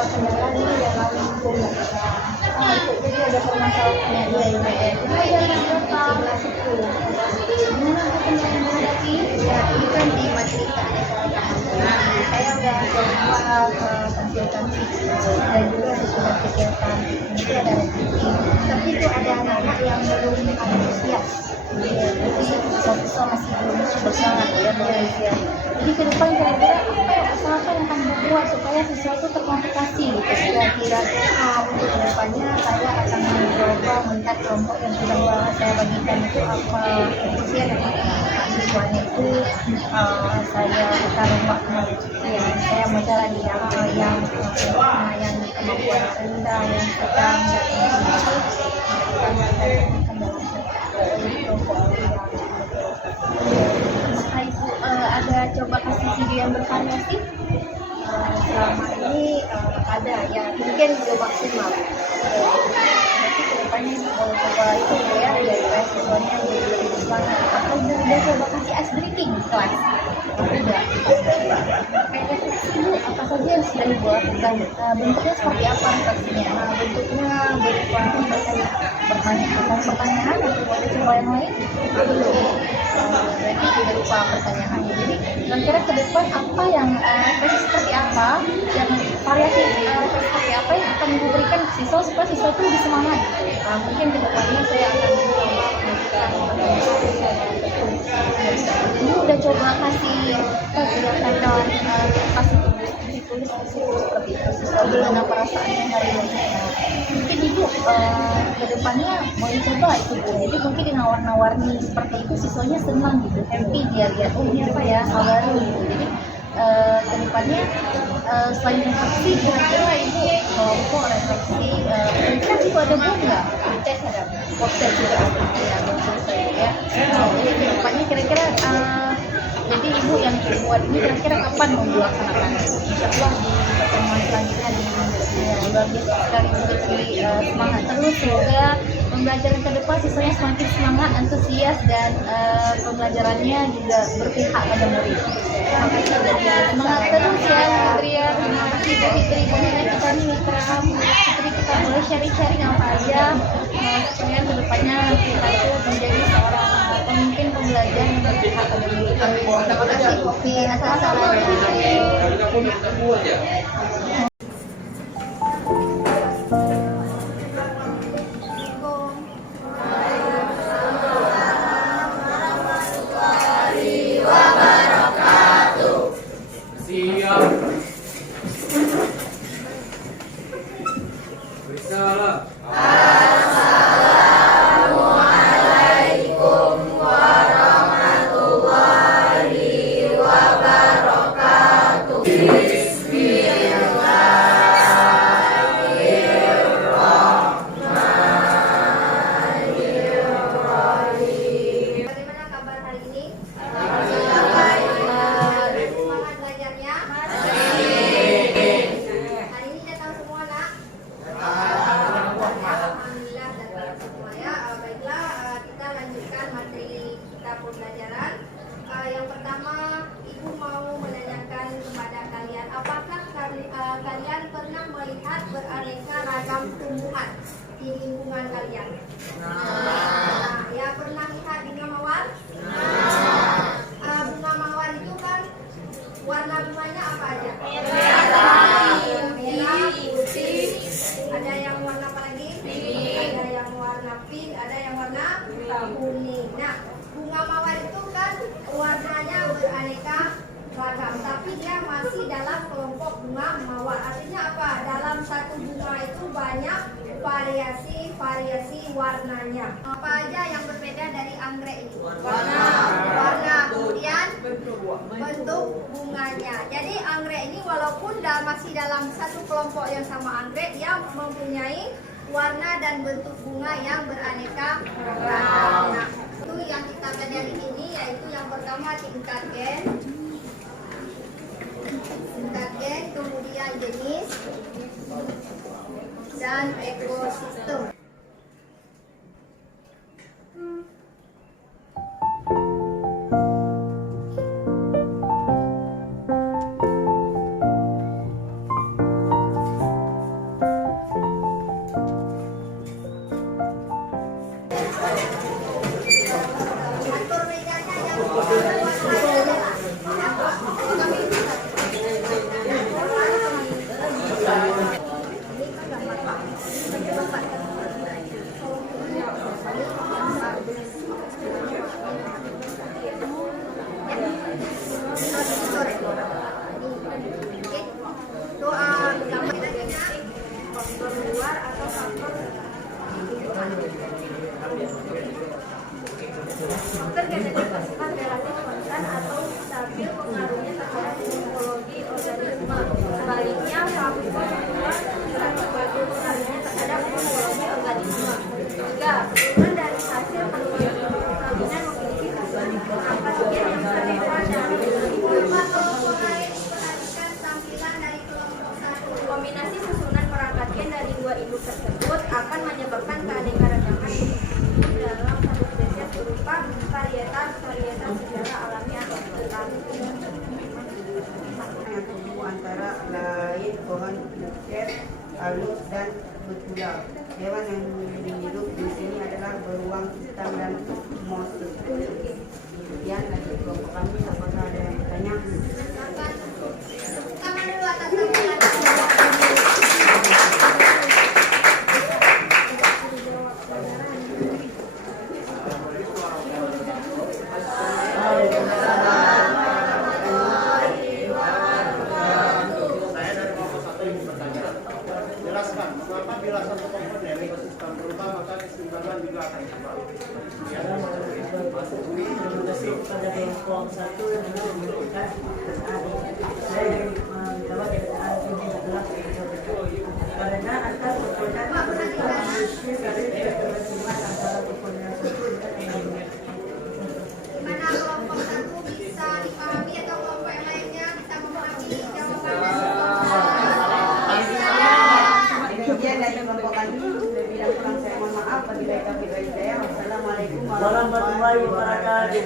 beberapa kendala nih dalam pembayaran. Jadi ada permasalahan di IPN. Itu ada berapa situ? Gimana tuh kendala yang dihadapi? Ya ini kan di majelis saya udah coba konsultasi dan juga sudah pikirkan itu ada revisi, tapi itu ada anak-anak yang belum antusias. Siswa masih belum bersemangat ya ya. Jadi ke depan kira-kira usaha apa yang akan dibuat supaya siswa itu termotivasi gitu. Kira-kira untuk ke depannya saya akan mencoba melihat kelompok yang sudah saya bagikan itu apa usia dan siswanya itu saya taruh kembali saya menjalani yang kemampuan rendah yang sedang dan ada coba kasih video yang bervariasi selama ini ada ya mungkin belum maksimal nanti kedepannya kalau coba itu ya biar siswanya lebih semangat atau udah coba kasih ice drinking di kelas udah kayak refleksi bu apa saja yang sudah dibuat dan bentuknya seperti apa refleksinya bentuknya berupa pertanyaan atau ada coba yang lain berarti tidak lupa pertanyaannya. Jadi kira-kira ke depan apa yang refleksi seperti apa dan variasi refleksi seperti apa yang akan diberikan ke siswa supaya siswa itu lebih semangat gitu. Mungkin ke depannya saya akan mencoba ini udah coba kasih kegiatan kasih tulis seperti itu siswa gimana perasaannya hari ini. Mungkin ibu ke depannya mau coba itu bu. Jadi mungkin dinawar-nawarni seperti itu siswanya senang gitu, happy dia lihat oh ini apa ya hal baru gitu. Jadi ke depannya selain refleksi kira-kira ibu kelompok refleksi kira-kira itu ada bu nggak? Tes ada, poster juga ada ya selesai ya. Jadi ke depannya kira-kira jadi ibu yang buat ini kira-kira kapan mau dilaksanakan? Insya Allah di pertemuan selanjutnya di luar biasa sekali memberi semangat terus semoga pembelajaran ke depan siswanya semakin semangat, antusias dan pembelajarannya juga berpihak pada murid. Terima kasih semangat terus ya Fitri ya. Terima kasih Bu Fitri boleh kita nih mitra Fitri kita boleh sharing-sharing apa aja supaya ke depannya kita itu menjadi seorang pemimpin pembelajar yang berpihak pada murid. Terima kasih Kopi assalamualaikum. Kalian pernah melihat beraneka ragam tumbuhan di lingkungan kalian? Ya pernah lihat bunga mawar? Bunga mawar itu kan warna bunganya apa aja? Merah, putih, ada yang warna apa lagi? Ada yang warna pink, ada yang warna kuning. Nah, bunga mawar itu kan warnanya beraneka ragam, tapi dia masih dalam kelompok bunga mawar. Artinya apa? Dalam satu bunga itu banyak variasi warnanya. Apa aja yang berbeda dari anggrek ini? Warna, kemudian bentuk bunganya. Jadi anggrek ini walaupun masih dalam satu kelompok yang sama anggrek, dia mempunyai warna dan bentuk bunga yang beraneka ragam. Nah, itu yang kita pelajari ini yaitu yang pertama tingkat gen, kemudian jenis dan ekosistem. halus dan bertulang. Hewan yang hidup di sini adalah beruang, hitam dan mouse. Kemudian lanjut kelompok kami, apakah ada yang bertanya? Tangan dulu atas tangan. Jelaskan mengapa bila satu komponen ekosistem berubah maka keseimbangan juga akan berubah. Terima kasih kepada kelompok satu yang telah memberikan saya menjawab pertanyaan ini adalah karena atas komponen manusia dari keterhubungan antara komponen satu dengan yang lainnya. Mana kelompok satu bisa dipahami atau kelompok yang lainnya bisa memahami jawabannya? Demikian dari kelompok kami, lebih dan kurang saya mohon maaf. Wabillahi taufiq wal hidayah. Wassalamualaikum Warahmatullahi wabarakatuh.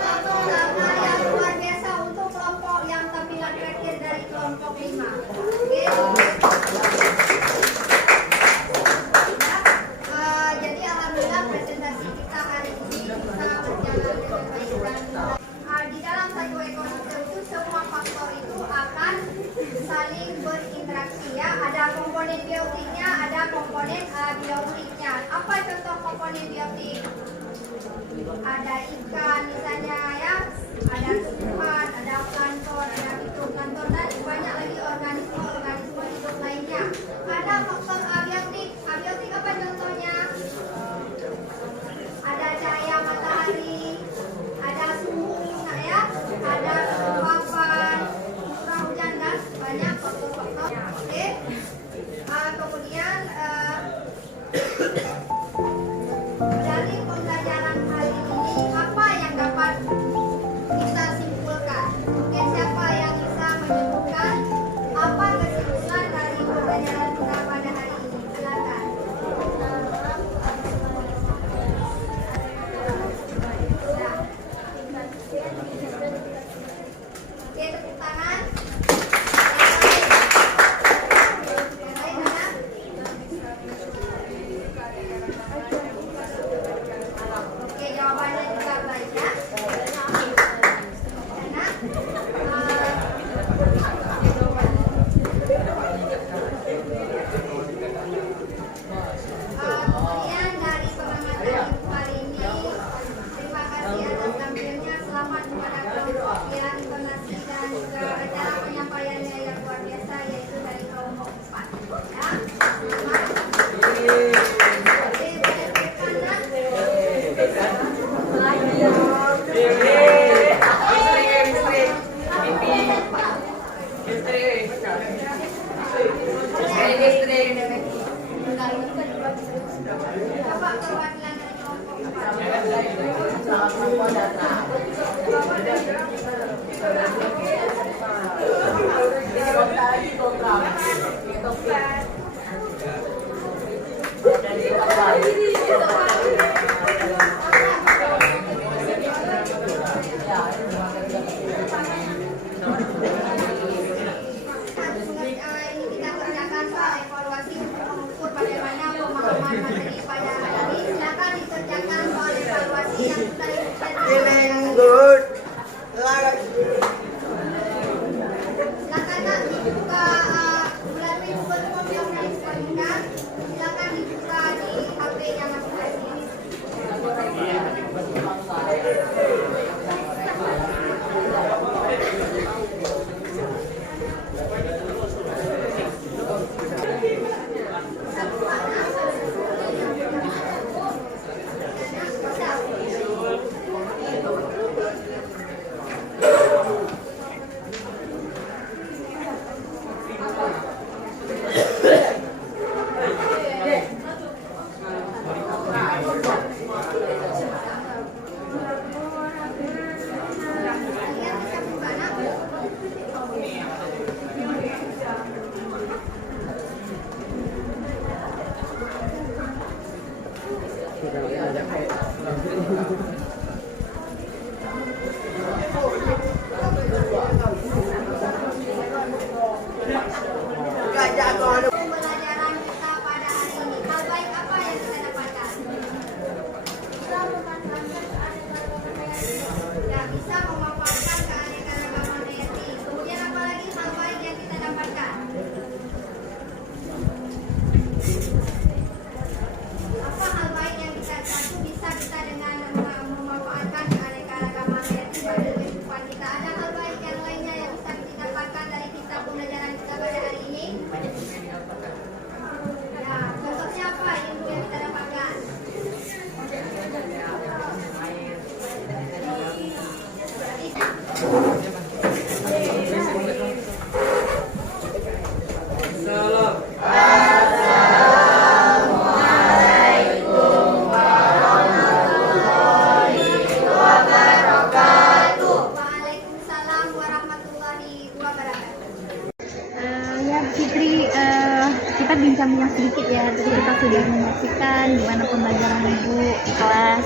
Satu nama yang luar biasa untuk kelompok yang tampilan terakhir dari kelompok 5. Oke. Jadi alhamdulillah presentasi kita hari ini bisa berjalan dengan baik dan di dalam satu ekosistem itu semua faktor itu akan saling berinteraksi ya. Ada komponen biotiknya, ada komponen biotiknya. Apa contoh komponen biotik? Ada ikan misalnya ya, ada tumbuhan, ada plankton, ada fitoplankton dan banyak lagi organisme hidup lainnya. Ada faktor abiotik. Abiotik apa contohnya? Ada cahaya matahari, ada suhu ya, ada kelembapan, curah hujan dan banyak faktor-faktor. Oke. Kemudian dari pembelajaran hari ini apa yang dapat kita simpulkan? Mungkin siapa yang bisa menyebutkan apa kesimpulan dari pembelajaran kita pada hari ini? Silakan. Ya. Oke, tepuk tangan. Yang lain ada? Oke, jawabannya juga baik ya. Karena kemudian dari pengamatan ibu hari ini, terima kasih atas tampilnya. Selamat kepada kelompok yang intonasi dan juga acara penyampaiannya yang luar biasa, yaitu dari kelompok 4 ya. Selamat. Oke, Bapak perwakilan dari kelompok 4. Ini kita kerjakan soal evaluasi untuk mengukur bagaimana pemahaman materi pada hari ini. Silakan dikerjakan soal evaluasi yang sudah dikerjakan. Waalaikumsalam warahmatullahi wabarakatuh. Ya Bu Fitri, kita bincang-bincang sedikit ya. Tadi kita sudah menyaksikan gimana pembelajaran Ibu di kelas.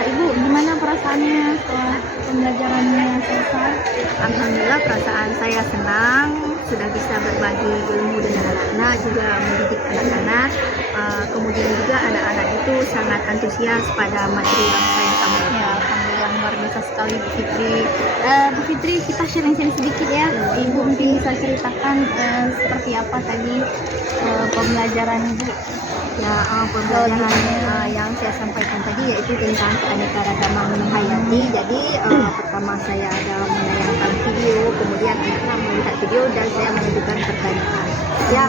Ibu, gimana perasaannya setelah pembelajarannya selesai? Alhamdulillah perasaan saya senang sudah bisa berbagi ilmu dengan anak-anak, juga mendidik anak-anak. Kemudian juga anak-anak itu sangat antusias pada materi yang saya sampaikan. Ya, alhamdulillah luar biasa sekali Bu Fitri. Bu Fitri, kita sharing-sharing sedikit ya. Ibu mungkin bisa ceritakan seperti apa tadi pembelajaran Ibu. Ya, pembelajaran yang saya sampaikan tadi yaitu tentang keanekaragaman hayati. Jadi pertama saya ada menayangkan video, kemudian anak-anak melihat video dan saya mengajukan pertanyaan. Ya,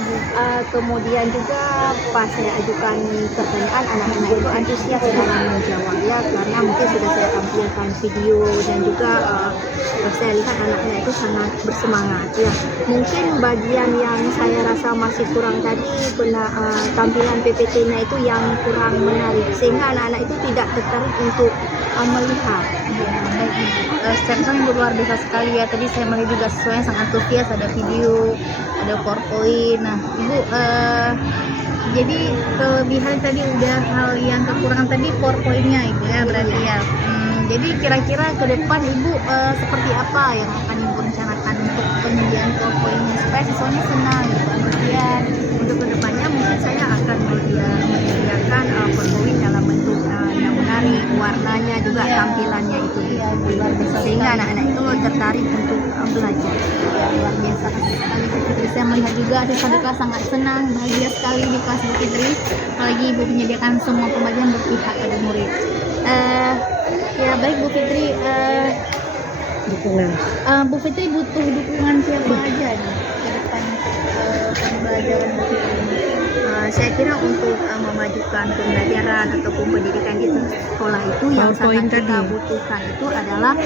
kemudian juga pas saya ajukan pertanyaan, anak-anak itu antusias dalam menjawab ya, karena mungkin sudah saya tampilkan video dan juga saya lihat anak-anak itu sangat bersemangat ya. Mungkin bagian yang saya rasa masih kurang tadi tampilan PPT-nya itu yang kurang menarik sehingga anak-anak itu tidak tertarik untuk melihat. Ya, baik Ibu. Secara Ibu luar biasa sekali ya. Tadi saya melihat juga siswanya sangat antusias, ada video, ada PowerPoint. Nah, Ibu, jadi kelebihan tadi udah hal yang kekurangan tadi PowerPoint-nya Ibu ya berarti ya. Jadi kira-kira ke depan Ibu seperti apa yang akan Ibu rencanakan untuk penyediaan PowerPoint-nya supaya siswanya senang gitu, antusias. Untuk kedepannya mungkin saya akan menyediakan PowerPoint dalam bentuk yang menarik, warnanya juga Ya. tampilannya itu Iya, luar biasa sehingga sekali. anak-anak itu tertarik untuk belajar. Ya, luar biasa sekali Bu Fitri. Saya melihat juga siswa di kelas sangat senang, bahagia sekali di kelas Bu Fitri. Apalagi Ibu menyediakan semua pembelajaran berpihak pada murid. Ya baik Bu Fitri, Bu Fitri butuh dukungan siapa aja nih ke depan pembelajaran Bu Fitri ini? Saya kira untuk memajukan pembelajaran ataupun pendidikan di sekolah itu yang sangat kita butuhkan itu adalah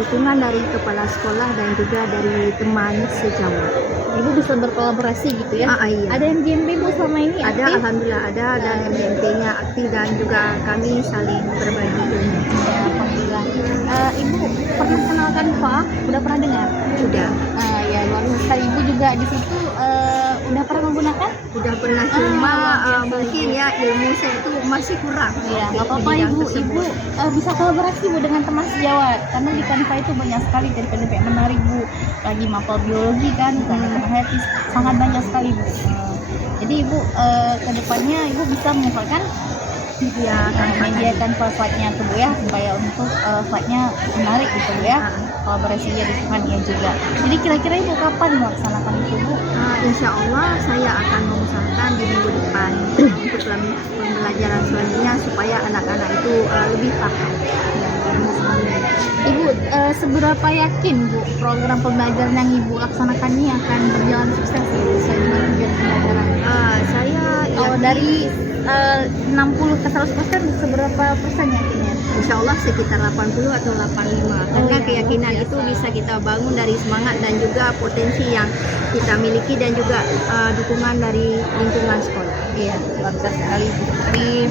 dukungan dari kepala sekolah dan juga dari teman sejawat. Ibu bisa berkolaborasi gitu ya? Iya. Ada yang GMB Bu selama ini Ada, aktif? alhamdulillah ada, dan MNT-nya aktif dan juga kami saling berbagi ilmu. Ya, alhamdulillah. Ibu pernah kenal Canva? Udah pernah dengar? Sudah, Ya luar biasa sekali. Ibu juga di situ udah pernah menggunakan? sudah pernah, cuma luar biasa, mungkin Ibu. ya ilmu saya itu masih kurang. Ya, di nggak apa-apa bidang Ibu. tersebut. Ibu bisa kolaborasi Bu dengan teman sejawat. Karena di Canva itu banyak sekali template-template yang menarik Bu. Lagi mapel biologi kan, hayati sangat banyak sekali Bu. Jadi Ibu kedepannya Ibu bisa mengumpulkan Ya, menyediakan slide-nya tuh Bu ya, supaya untuk slide-nya menarik gitu Bu ya. Kolaborasinya dibutuhkan juga. Jadi kira-kira Ibu kapan melaksanakan itu Bu? Insya Allah saya akan mengusahakan di minggu depan untuk pembelajaran selanjutnya supaya anak-anak itu lebih paham. Ibu seberapa yakin Bu program pembelajaran yang Ibu laksanakan ini akan berjalan sukses sesuai dengan tujuan pembelajaran? Saya yakin, Dari 60 ke 100% seberapa persen yakinnya? insya Allah sekitar 80 atau 85 karena iya, keyakinan luar itu biasa. bisa kita bangun dari semangat dan juga potensi yang kita miliki dan juga dukungan dari lingkungan sekolah. Iya, luar biasa sekali Bu Fitri.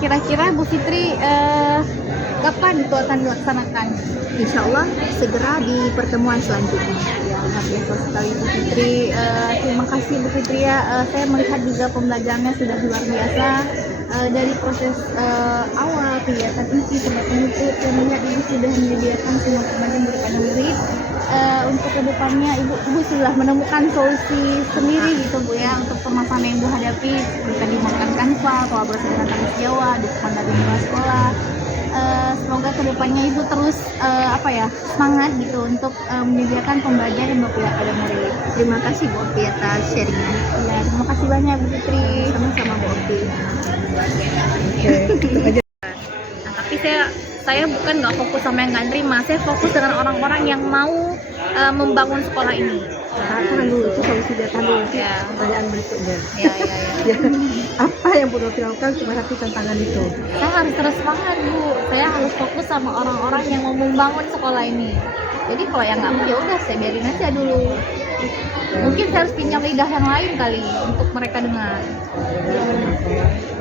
Kira-kira Bu Fitri kapan itu akan dilaksanakan? Insya Allah segera di pertemuan selanjutnya. Ya, luar biasa sekali Bu Fitri. Terima kasih Bu Fitri ya. Saya melihat juga pembelajarannya sudah luar biasa. Dari proses awal kegiatan inti sampai penutup, saya melihat Ibu sudah menyediakan semua pembelajaran kepada murid. Untuk kedepannya Ibu sudah menemukan solusi sendiri gitu Bu ya untuk permasalahan yang Ibu hadapi, seperti tadi menggunakan Canva, kolaborasi dengan teman sejawat, dukungan dari kepala sekolah. Semoga kedepannya Ibu terus semangat gitu untuk menyediakan pembelajaran yang berpihak pada murid. Terima kasih Bu Opi atas sharingnya. Ya, terima kasih banyak Bu Fitri. Sama-sama Bu Opi. Nah, tapi saya bukan nggak fokus sama yang nggak terima, saya fokus dengan orang-orang yang mau membangun sekolah ini. Tahan dulu, itu solusi dia, tahan dulu. Nanti Ya. pertanyaan berikutnya. Ya. Ya, apa yang Bu Novi lakukan cuma satu tantangan itu? Saya harus terus semangat Bu. Saya harus fokus sama orang-orang yang mau membangun sekolah ini. Jadi kalau yang nggak mau ya udah saya biarin aja dulu. Mungkin saya harus pinjam lidah yang lain kali untuk mereka dengar.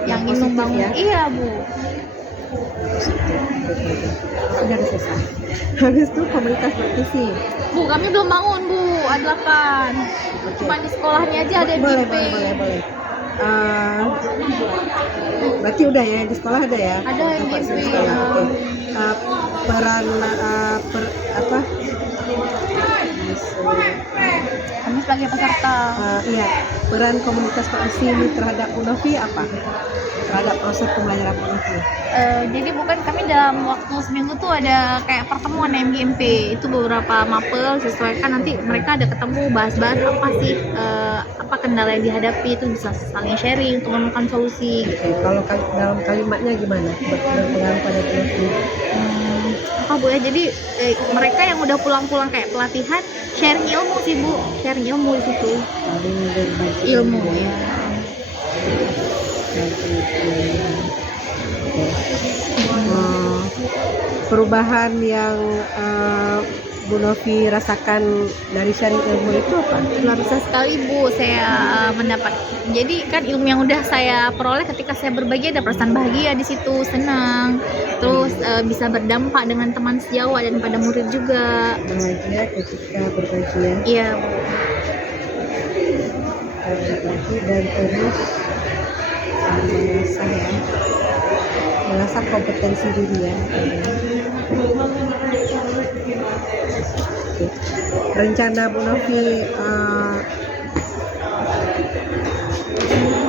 Yang ingin Positif membangun. ya. Iya Bu. Sudah selesai. Habis itu komunitas praktisi. Bu kami belum bangun Bu. Ada kan. Cuma di sekolahnya aja ada Boleh, MGP. boleh. Berarti udah ya, di sekolah ada ya? Ada yang Tempat GP, di sekolah, oke. Peran apa? Kami sebagai peserta. Iya, peran komunitas praktisi ini terhadap Bu Novi apa? Terhadap proses pembelajaran Bu Novi. Jadi bukan kami dalam waktu seminggu tuh ada kayak pertemuan MGMP, itu beberapa mapel sesuaikan, nanti mereka ada ketemu bahas-bahas apa sih apa kendala yang dihadapi, itu bisa saling sharing untuk menemukan solusi gitu. Oke, kalau dalam kalimatnya gimana? Berpengaruh pada Bu Novi. Apa Bu ya, jadi mereka yang udah pulang-pulang kayak pelatihan sharing ilmu sih Bu, sharing ilmu di situ, Saling berbagi ilmu ya. Perubahan yang Bu Novi rasakan dari sharing ilmu itu apa? Luar biasa sekali Bu, saya mendapat. Jadi kan ilmu yang udah saya peroleh ketika saya berbagi, ada perasaan bahagia di situ, senang. Terus bisa berdampak dengan teman sejawat dan pada murid juga. Bahagia ketika berbagi ya. Iya Bu. Berbagi dan terus mengasah kompetensi diri ya. Oke. Rencana Bu Novi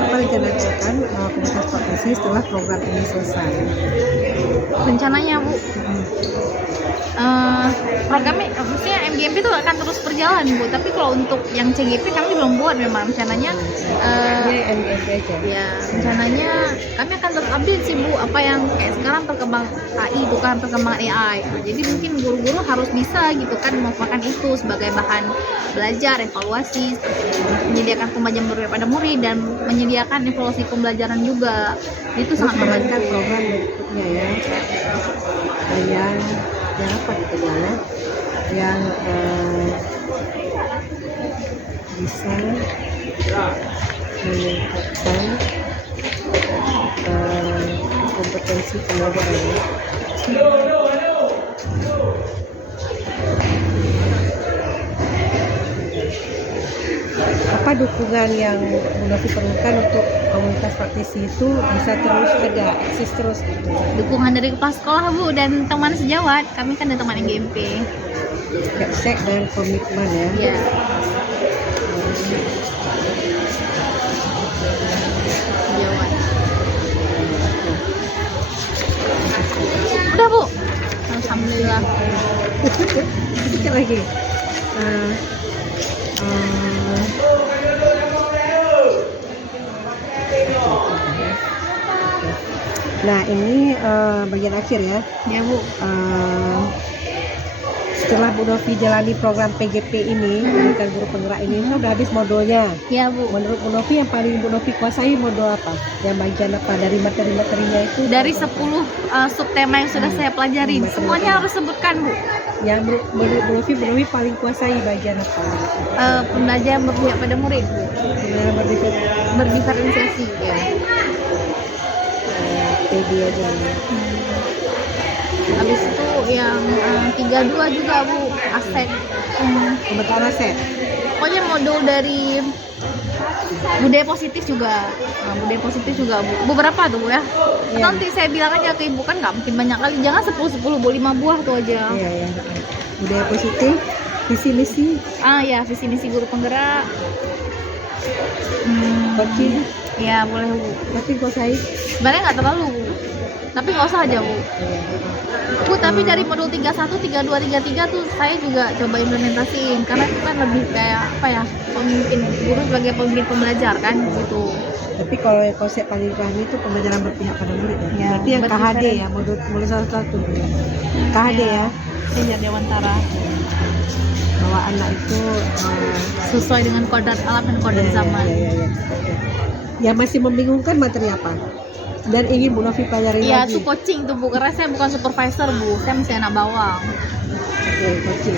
apa rencana akan komunitas praktisi setelah program ini selesai? Rencananya Bu, programnya maksudnya MGMP itu akan terus berjalan Bu, tapi kalau untuk yang CGP kami belum buat memang rencananya. Ini MGP aja. Ya, rencananya kami akan terus update sih Bu, apa yang kayak sekarang perkembang AI itu kan, perkembangan AI. Nah, jadi mungkin guru-guru harus bisa gitu kan memanfaatkan itu sebagai bahan belajar, evaluasi, menyediakan pembelajaran berbeda pada murid dan menyediakan evaluasi pembelajaran juga. Itu Terus sangat membantu. merancang program berikutnya ya. Yang apa gitu ya? Yang bisa meningkatkan kompetensi pembelajaran. Apa dukungan yang Bu Novi perlukan untuk komunitas praktisi itu bisa terus ada, eksis terus gitu? Dukungan dari kepala sekolah Bu dan teman sejawat, kami kan ada teman MGMP. Cek dan komitmen ya. Iya. Sejawat. Udah Bu. Alhamdulillah. Sedikit lagi. Nah ini bagian akhir ya. Ya Bu. Setelah Bu Novi jalani program PGP ini, pendidikan guru penggerak ini, sudah habis modulnya. Ya Bu. Menurut Bu Novi yang paling Bu Novi kuasai modul apa? Yang bagian apa dari materi-materinya itu? Dari 10 subtema yang sudah saya pelajari, semuanya harus sebutkan Bu. Yang menurut Bu Novi paling kuasai bagian apa? Pembelajaran berpihak pada murid Bu. Yang Berdiferensiasi ya. PD aja. Habis itu yang 32 juga Bu, aspek Pembentukan aset. pokoknya modul dari budaya positif juga. Nah, budaya positif juga Bu. Beberapa tuh Bu ya. Iya. Nanti saya bilang aja ke Ibu, kan nggak mungkin banyak kali. Jangan 10 Bu, 5 buah tuh aja. Iya. Budaya positif, visi misi, Ya, visi misi guru penggerak. coaching, Ya, boleh Bu. coaching kuasai. Sebenarnya nggak terlalu Bu. Tapi nggak usah aja Bu. Bu, tapi dari modul 31, 32, 33 tuh saya juga coba implementasiin, karena itu kan lebih kayak apa ya, pemimpin guru sebagai pemimpin pembelajar kan gitu. Tapi kalau yang konsep paling paham itu pembelajaran berpihak pada murid ya. Ya, Berarti yang KHD ya, modul 1. KHD ya. Senior Dewantara. bahwa anak itu Sesuai dengan kodrat alam dan kodrat zaman. ya. Yang masih membingungkan materi apa? Dan ingin Bu Novi pelajari Iya, lagi. itu coaching tuh Bu, karena saya bukan supervisor Bu, saya masih anak bawang. Oke, coaching.